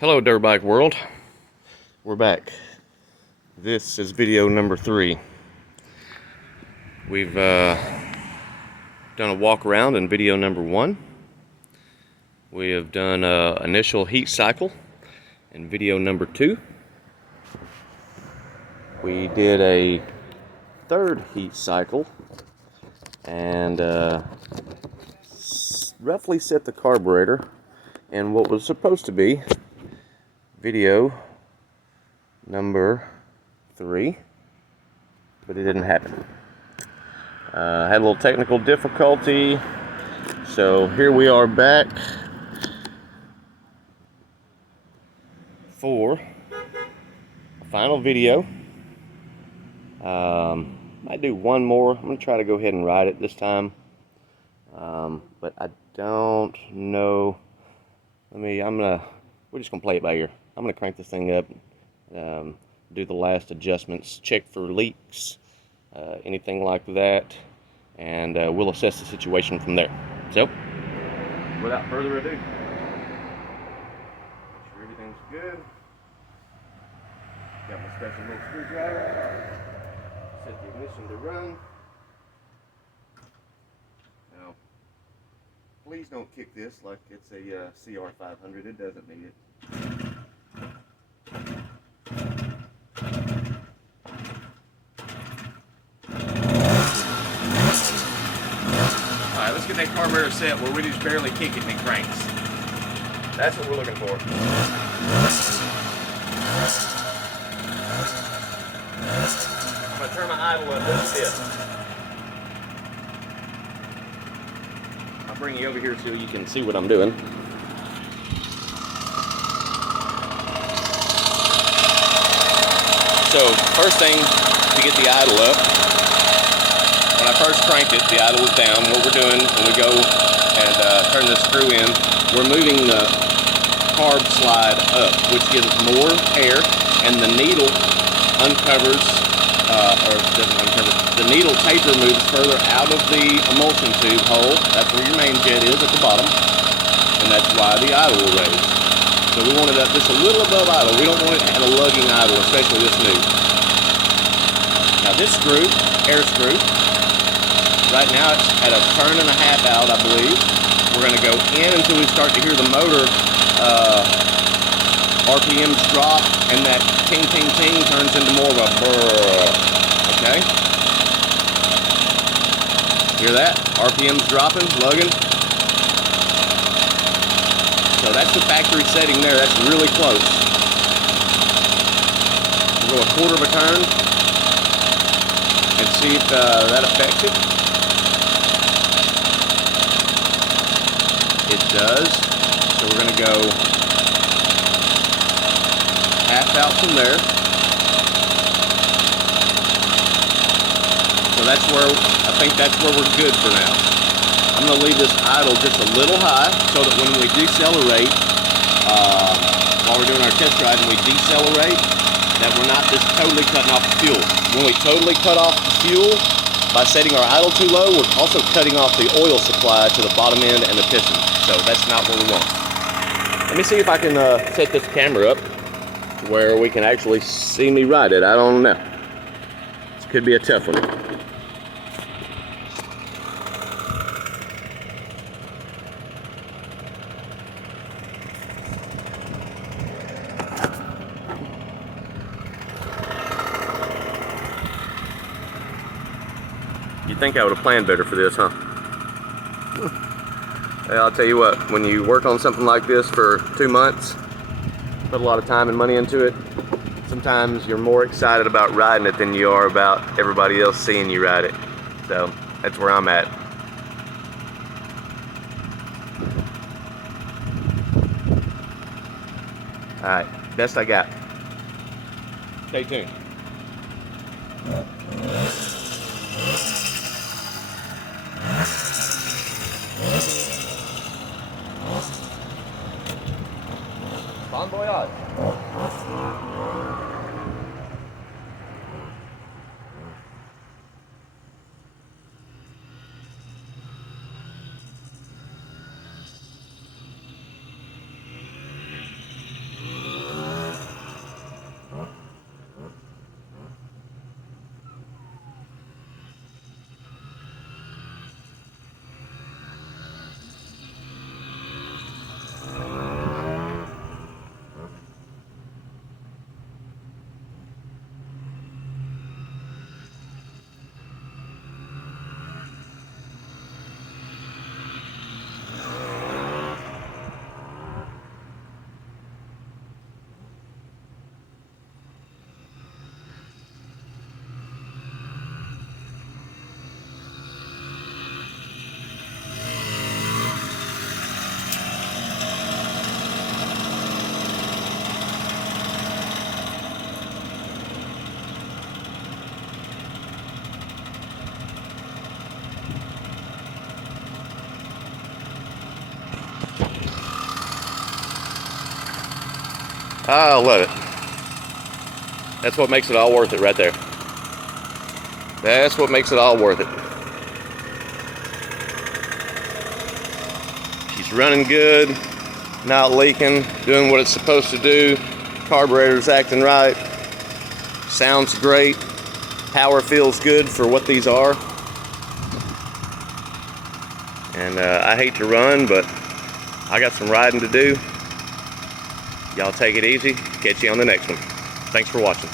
Hello, dirt bike world. We're back. This is video number 3. We've done a walk around in video number 1. We have done an initial heat cycle in video number 2. We did a third heat cycle and roughly set the carburetor in what was supposed to be video number 3, but it didn't happen. Had a little technical difficulty, so here we are back for a final video. Might do one more. I'm gonna try to go ahead and ride it this time, but I don't know. We're just gonna play it by ear. I'm gonna crank this thing up, do the last adjustments, check for leaks, anything like that, and we'll assess the situation from there. So, without further ado, make sure everything's good. Got my special little screwdriver. Set the ignition to run. Now, please don't kick this like it's a CR500. It doesn't need it. Alright, let's get that carburetor set where we just barely kick it and it cranks. That's what we're looking for. I'm going to turn my idle up just a bit. I'll bring you over here so you can see what I'm doing. So, first thing to get the idle up, when I first cranked it, the idle was down. What we're doing when we go and turn the screw in, we're moving the carb slide up, which gives more air, and the needle uncovers, or doesn't uncover, the needle taper moves further out of the emulsion tube hole. That's where your main jet is at the bottom, and that's why the idle will raise. So we want it up just a little above idle. We don't want it at a lugging idle, especially this new. Now this screw, air screw, right now it's at a turn and a half out, I believe. We're going to go in until we start to hear the motor RPMs drop, and that ting, ting, ting turns into more of a brrr. Okay? Hear that? RPMs dropping, lugging. So that's the factory setting there. That's really close. We'll go a quarter of a turn and see if that affects it. It does. So we're going to go half out from there. So that's where, I think that's where we're good for now. I'm going to leave this idle just a little high so that when we decelerate, while we're doing our test ride and we decelerate, that we're not just totally cutting off the fuel. When we totally cut off the fuel, by setting our idle too low, we're also cutting off the oil supply to the bottom end and the piston. So that's not what we want. Let me see if I can set this camera up to where we can actually see me ride it. I don't know. This could be a tough one. You'd think I would have planned better for this, huh? I'll tell you what, when you work on something like this for 2 months, put a lot of time and money into it, sometimes you're more excited about riding it than you are about everybody else seeing you ride it. So that's where I'm at. Alright, best I got. Stay tuned. Bon voyage. I love it. That's what makes it all worth it right there. That's what makes it all worth it. She's running good, not leaking, doing what it's supposed to do. Carburetor's acting right. Sounds great. Power feels good for what these are. And I hate to run, but I got some riding to do. Y'all take it easy. Catch you on the next one. Thanks for watching.